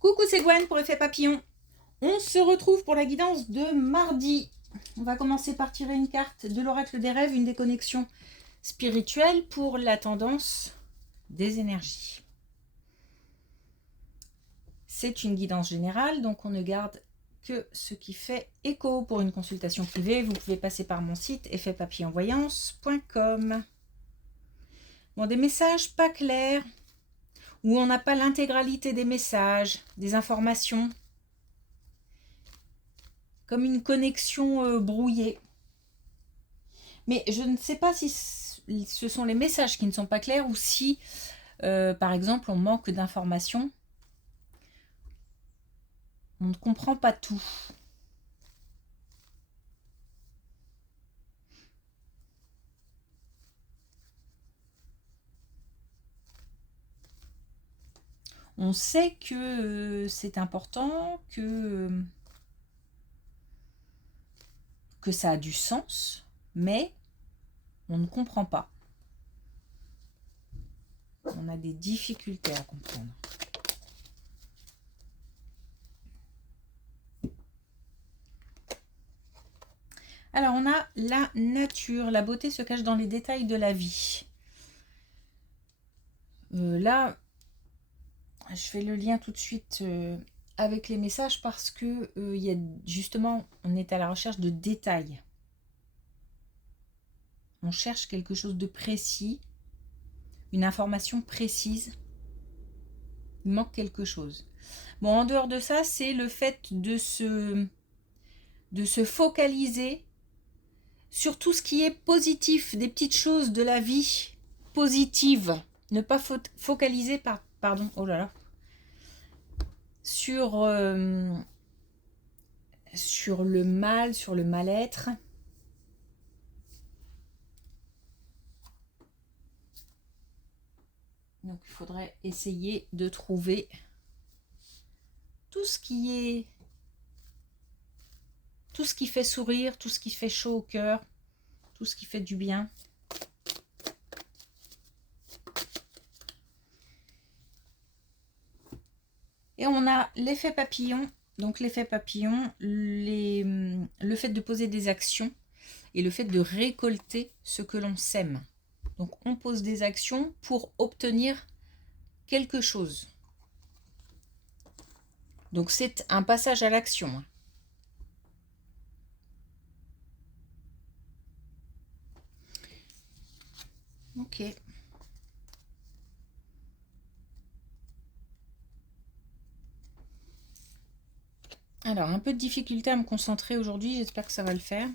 Coucou, c'est Gwen pour Effet Papillon. On se retrouve pour la guidance de mardi. On va commencer par tirer une carte de l'oracle des rêves, une déconnexion spirituelle pour la tendance des énergies. C'est une guidance générale, donc on ne garde que ce qui fait écho. Pour une consultation privée, vous pouvez passer par mon site effetpapillonvoyance.com. Bon, des messages pas clairs, où on n'a pas l'intégralité des messages, des informations, comme une connexion brouillée. Mais je ne sais pas si ce sont les messages qui ne sont pas clairs ou si, par exemple, on manque d'informations. On ne comprend pas tout. On sait que c'est important, que ça a du sens, mais on ne comprend pas. On a des difficultés à comprendre. Alors, on a la nature. La beauté se cache dans les détails de la vie. Là, je fais le lien tout de suite avec les messages parce que il y a justement, on est à la recherche de détails. On cherche quelque chose de précis, une information précise. Il manque quelque chose. Bon, en dehors de ça, c'est le fait de se focaliser sur tout ce qui est positif, des petites choses de la vie positives. Ne pas focaliser sur le mal, sur le mal-être. Donc il faudrait essayer de trouver tout ce qui fait sourire, tout ce qui fait chaud au cœur, tout ce qui fait du bien. Et on a l'effet papillon. Donc l'effet papillon, le fait de poser des actions et le fait de récolter ce que l'on sème. Donc on pose des actions pour obtenir quelque chose. Donc c'est un passage à l'action. Ok. Alors, un peu de difficulté à me concentrer aujourd'hui, j'espère que ça va le faire.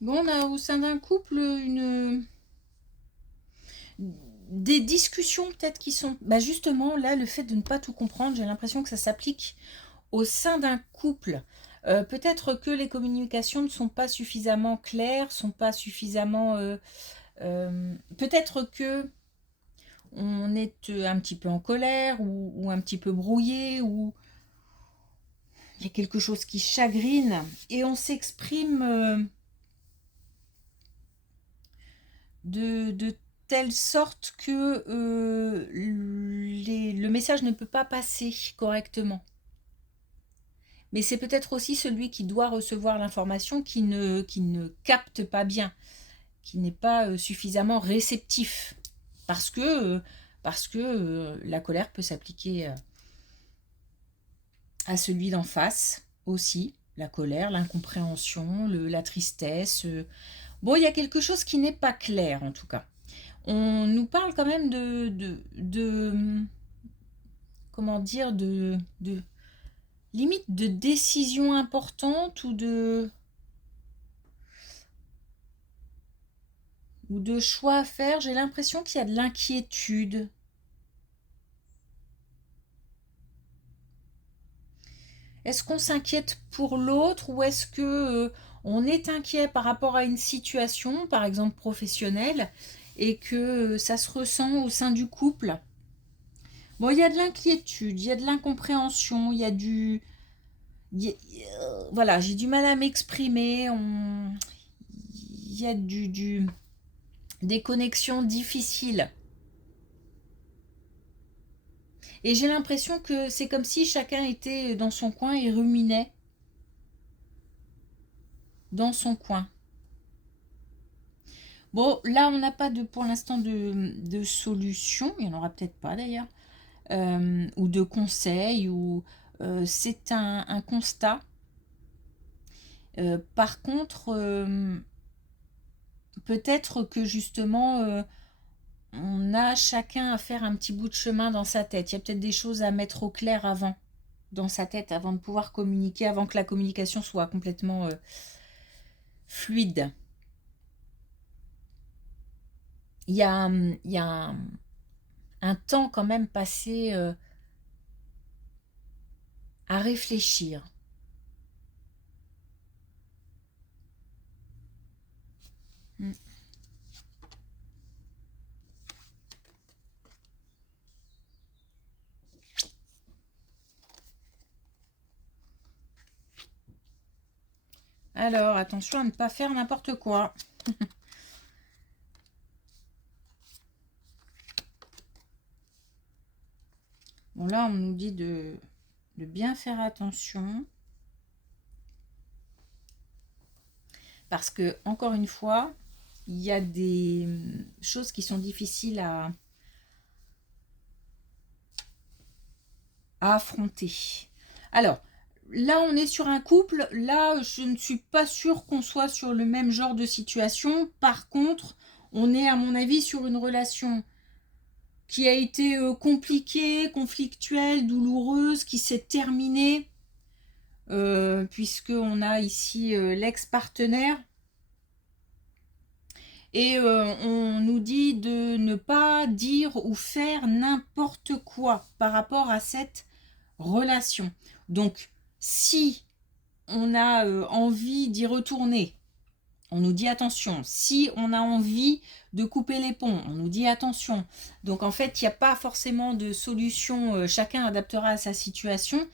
Bon, on a au sein d'un couple des discussions peut-être qui sont... justement, là, le fait de ne pas tout comprendre, j'ai l'impression que ça s'applique au sein d'un couple. Peut-être que les communications ne sont pas suffisamment claires, sont pas suffisamment... peut-être que on est un petit peu en colère ou un petit peu brouillé ou il y a quelque chose qui chagrine et on s'exprime de telle sorte que le message ne peut pas passer correctement. Mais c'est peut-être aussi celui qui doit recevoir l'information qui ne capte pas bien, qui n'est pas suffisamment réceptif. Parce que la colère peut s'appliquer à celui d'en face aussi. La colère, l'incompréhension, la tristesse. Bon, il y a quelque chose qui n'est pas clair en tout cas. On nous parle quand même comment dire, limite de décisions importantes ou de choix à faire. J'ai l'impression qu'il y a de l'inquiétude. Est-ce qu'on s'inquiète pour l'autre ou est-ce que on est inquiet par rapport à une situation, par exemple professionnelle, et que ça se ressent au sein du couple? Bon, il y a de l'inquiétude, il y a de l'incompréhension, il y a du... voilà, j'ai du mal à m'exprimer. Il y a des connexions difficiles. Et j'ai l'impression que c'est comme si chacun était dans son coin et ruminait dans son coin. Bon, là, on n'a pas pour l'instant de solution. Il n'y en aura peut-être pas d'ailleurs. Ou de conseils. C'est un constat. Par contre, peut-être que justement, on a chacun à faire un petit bout de chemin dans sa tête. Il y a peut-être des choses à mettre au clair avant, dans sa tête, avant de pouvoir communiquer, avant que la communication soit complètement fluide. Il y a un temps quand même passé à réfléchir. Mm. Alors, attention à ne pas faire n'importe quoi. Bon, là, on nous dit de bien faire attention. Parce que, encore une fois, il y a des choses qui sont difficiles à affronter. Alors, là, on est sur un couple. Là, je ne suis pas sûre qu'on soit sur le même genre de situation. Par contre, on est, à mon avis, sur une relation qui a été compliquée, conflictuelle, douloureuse, qui s'est terminée, puisqu'on a ici l'ex-partenaire. Et on nous dit de ne pas dire ou faire n'importe quoi par rapport à cette relation. Donc, si on a envie d'y retourner, on nous dit attention. Si on a envie de couper les ponts, on nous dit attention. Donc en fait, il n'y a pas forcément de solution, chacun adaptera à sa situation.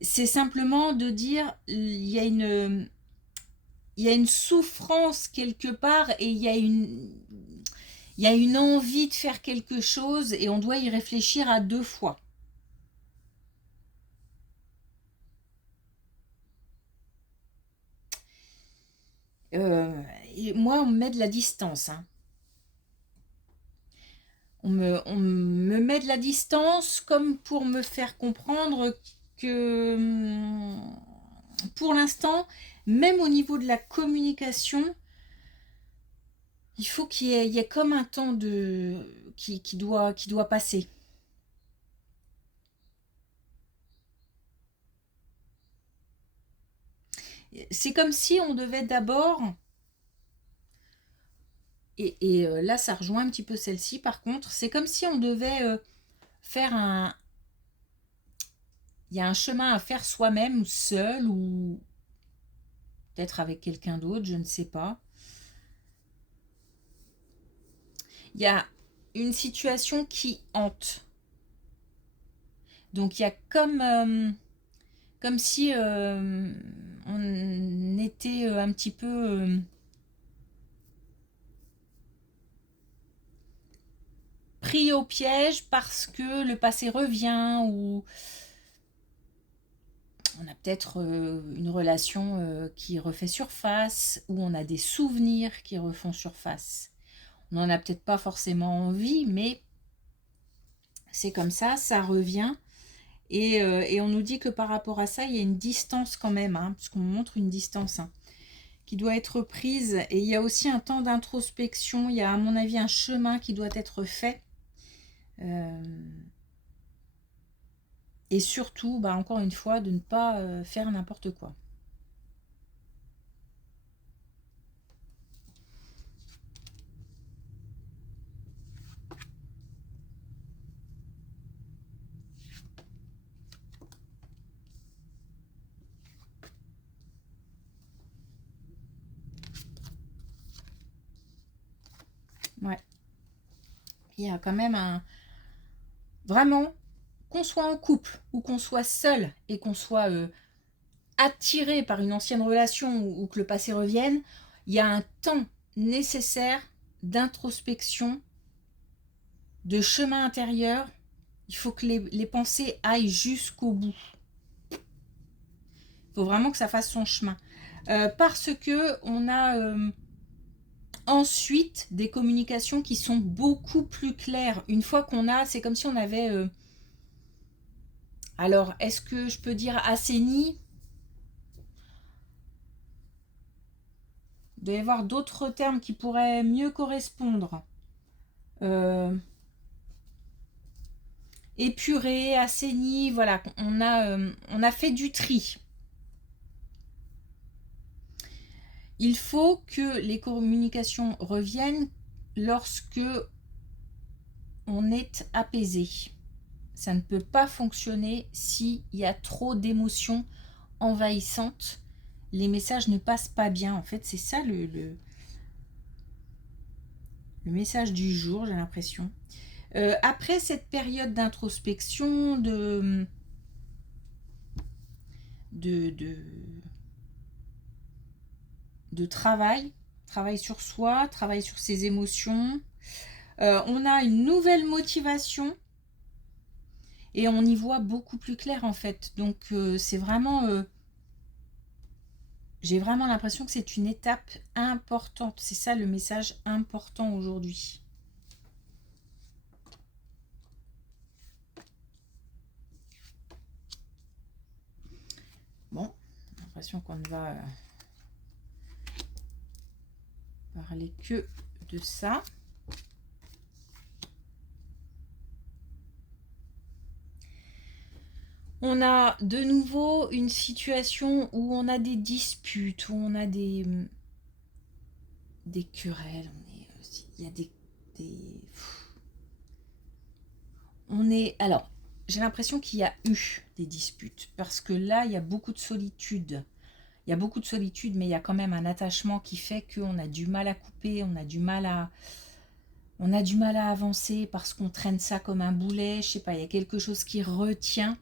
C'est simplement de dire, il y a une souffrance quelque part et il y a une envie de faire quelque chose et on doit y réfléchir à deux fois. Et moi, on me met de la distance. Hein. On me met de la distance comme pour me faire comprendre que pour l'instant, même au niveau de la communication, il faut il y ait comme un temps qui doit passer. C'est comme si on devait d'abord, et là ça rejoint un petit peu celle-ci par contre, c'est comme si on devait faire il y a un chemin à faire soi-même, seul ou peut-être avec quelqu'un d'autre, je ne sais pas. Il y a une situation qui hante. Donc il y a comme si on était un petit peu pris au piège parce que le passé revient ou on a peut-être une relation qui refait surface ou on a des souvenirs qui refont surface. On n'en a peut-être pas forcément envie, mais c'est comme ça revient. Et on nous dit que par rapport à ça, il y a une distance quand même, hein, puisqu'on montre une distance hein, qui doit être prise. Et il y a aussi un temps d'introspection, il y a à mon avis un chemin qui doit être fait. Et surtout, bah, encore une fois, de ne pas faire n'importe quoi. Ouais. Il y a quand même un... Vraiment, qu'on soit en couple ou qu'on soit seul et qu'on soit attiré par une ancienne relation ou que le passé revienne, il y a un temps nécessaire d'introspection, de chemin intérieur. Il faut que les pensées aillent jusqu'au bout. Il faut vraiment que ça fasse son chemin. Parce que on a ensuite des communications qui sont beaucoup plus claires. Une fois qu'on a, c'est comme si on avait... alors, est-ce que je peux dire assaini? Il doit y avoir d'autres termes qui pourraient mieux correspondre. Épuré, assaini, voilà, on a fait du tri. Il faut que les communications reviennent lorsque on est apaisé. Ça ne peut pas fonctionner s'il y a trop d'émotions envahissantes. Les messages ne passent pas bien. En fait, c'est ça le message du jour, j'ai l'impression. Après cette période d'introspection, de travail sur soi, travail sur ses émotions, on a une nouvelle motivation et on y voit beaucoup plus clair en fait. Donc c'est vraiment... j'ai vraiment l'impression que c'est une étape importante. C'est ça le message important aujourd'hui. Bon, j'ai l'impression qu'on ne va parler que de ça. On a de nouveau une situation où on a des disputes, où on a des querelles. Il y a on est... Alors, j'ai l'impression qu'il y a eu des disputes, parce que là, il y a beaucoup de solitude. Il y a beaucoup de solitude, mais il y a quand même un attachement qui fait qu'on a du mal à couper, on a du mal à avancer parce qu'on traîne ça comme un boulet. Je sais pas, il y a quelque chose qui retient.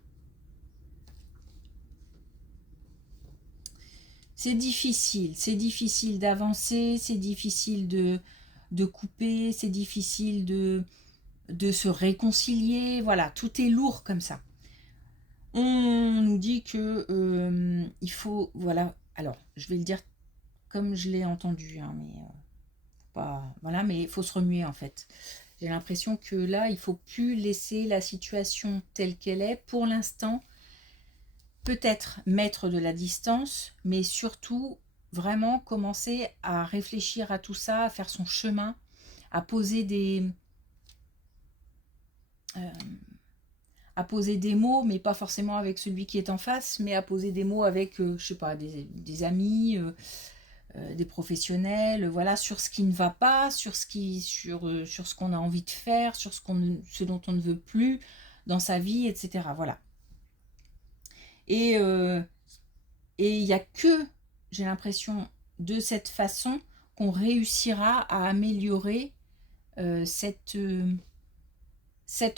C'est difficile d'avancer, c'est difficile de couper, c'est difficile de se réconcilier. Voilà, tout est lourd comme ça. On nous dit que il faut, voilà, alors je vais le dire comme je l'ai entendu, hein, mais pas, voilà, mais il faut se remuer en fait. J'ai l'impression que là, il faut plus laisser la situation telle qu'elle est. Pour l'instant, peut-être mettre de la distance, mais surtout vraiment commencer à réfléchir à tout ça, à faire son chemin, à poser des mots, mais pas forcément avec celui qui est en face, mais à poser des mots avec, je sais pas, des amis, des professionnels, voilà, sur ce qui ne va pas, sur ce qu'on a envie de faire, sur ce dont on ne veut plus dans sa vie, etc. Voilà. Et il n'y a que, j'ai l'impression, de cette façon qu'on réussira à améliorer cette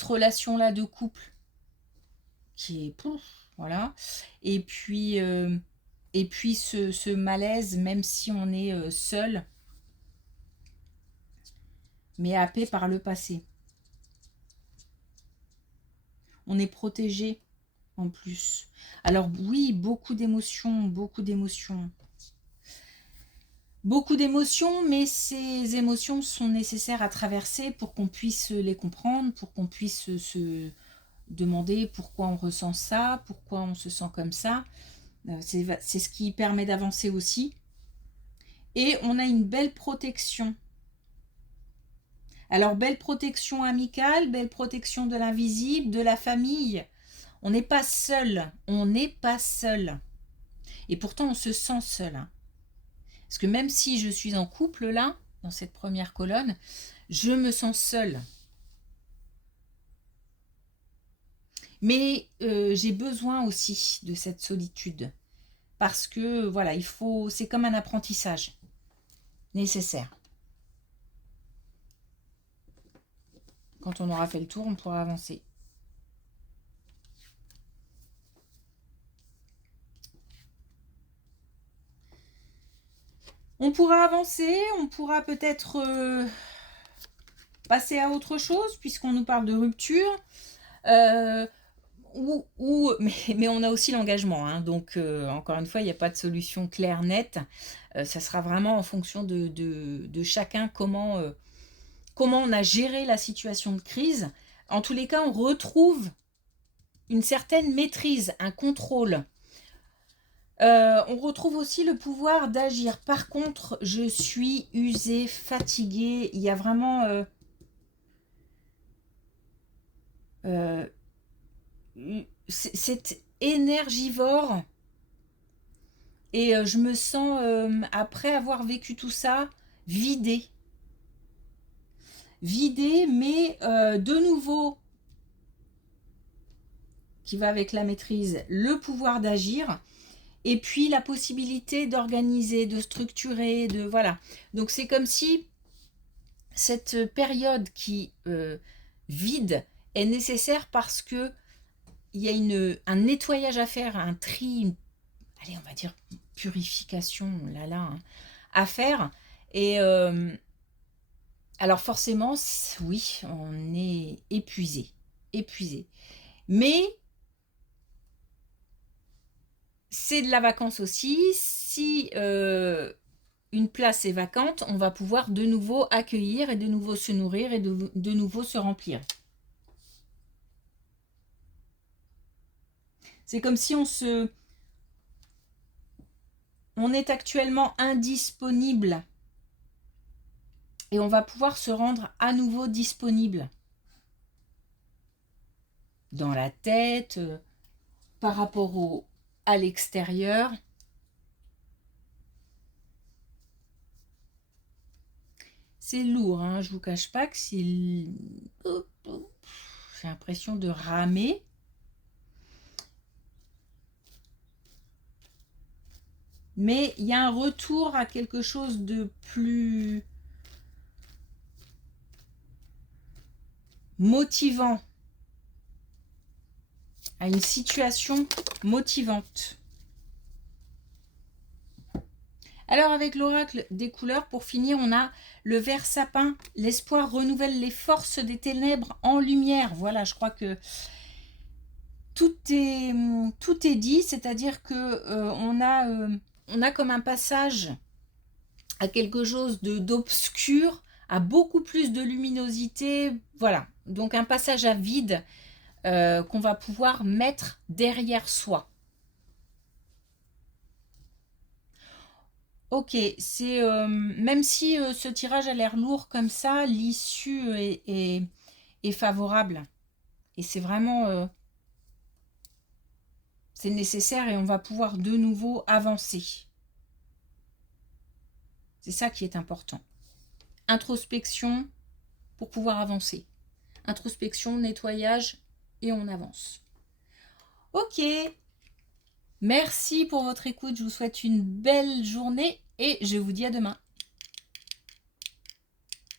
relation-là de couple qui est pouf, voilà. Et puis ce malaise, même si on est seul, mais happé par le passé. On est protégé en plus. Alors oui, beaucoup d'émotions, beaucoup d'émotions. Beaucoup d'émotions, mais ces émotions sont nécessaires à traverser pour qu'on puisse les comprendre, pour qu'on puisse se demander pourquoi on ressent ça, pourquoi on se sent comme ça. C'est ce qui permet d'avancer aussi. Et on a une belle protection. Alors, belle protection amicale, belle protection de l'invisible, de la famille. On n'est pas seul. On n'est pas seul. Et pourtant, on se sent seul. Hein. Parce que même si je suis en couple là, dans cette première colonne, je me sens seule. Mais j'ai besoin aussi de cette solitude. Parce que voilà, c'est comme un apprentissage nécessaire. Quand on aura fait le tour, on pourra avancer. On pourra avancer, on pourra peut-être passer à autre chose, puisqu'on nous parle de rupture. Mais on a aussi l'engagement, hein, donc encore une fois, il n'y a pas de solution claire, nette. Ça sera vraiment en fonction de chacun, comment on a géré la situation de crise. En tous les cas, on retrouve une certaine maîtrise, un contrôle. On retrouve aussi le pouvoir d'agir. Par contre, je suis usée, fatiguée. Il y a vraiment c'est énergivore. Et je me sens, après avoir vécu tout ça, vidée. Vidée, mais de nouveau, qui va avec la maîtrise, le pouvoir d'agir. Et puis la possibilité d'organiser, de structurer, de voilà. Donc c'est comme si cette période qui vide est nécessaire parce que il y a un nettoyage à faire, un tri, allez, on va dire purification, hein, à faire. Et alors forcément, oui, on est épuisé. Mais c'est de la vacance aussi. Si une place est vacante, on va pouvoir de nouveau accueillir et de nouveau se nourrir et de nouveau se remplir. C'est comme si on est actuellement indisponible et on va pouvoir se rendre à nouveau disponible. Dans la tête, par rapport à l'extérieur. C'est lourd, hein, je vous cache pas que j'ai l'impression de ramer. Mais il y a un retour à quelque chose de plus motivant, à une situation motivante. Alors avec l'oracle des couleurs, pour finir, on a le vert sapin. L'espoir renouvelle les forces des ténèbres en lumière. Voilà, je crois que tout est dit, c'est-à-dire que on a comme un passage à quelque chose d'obscur, à beaucoup plus de luminosité. Voilà, donc un passage à vide qu'on va pouvoir mettre derrière soi. Ok, c'est même si ce tirage a l'air lourd comme ça, l'issue est favorable. Et c'est vraiment c'est nécessaire et on va pouvoir de nouveau avancer. C'est ça qui est important. Introspection pour pouvoir avancer. Introspection, nettoyage et on avance. Ok. Merci pour votre écoute. Je vous souhaite une belle journée et je vous dis à demain.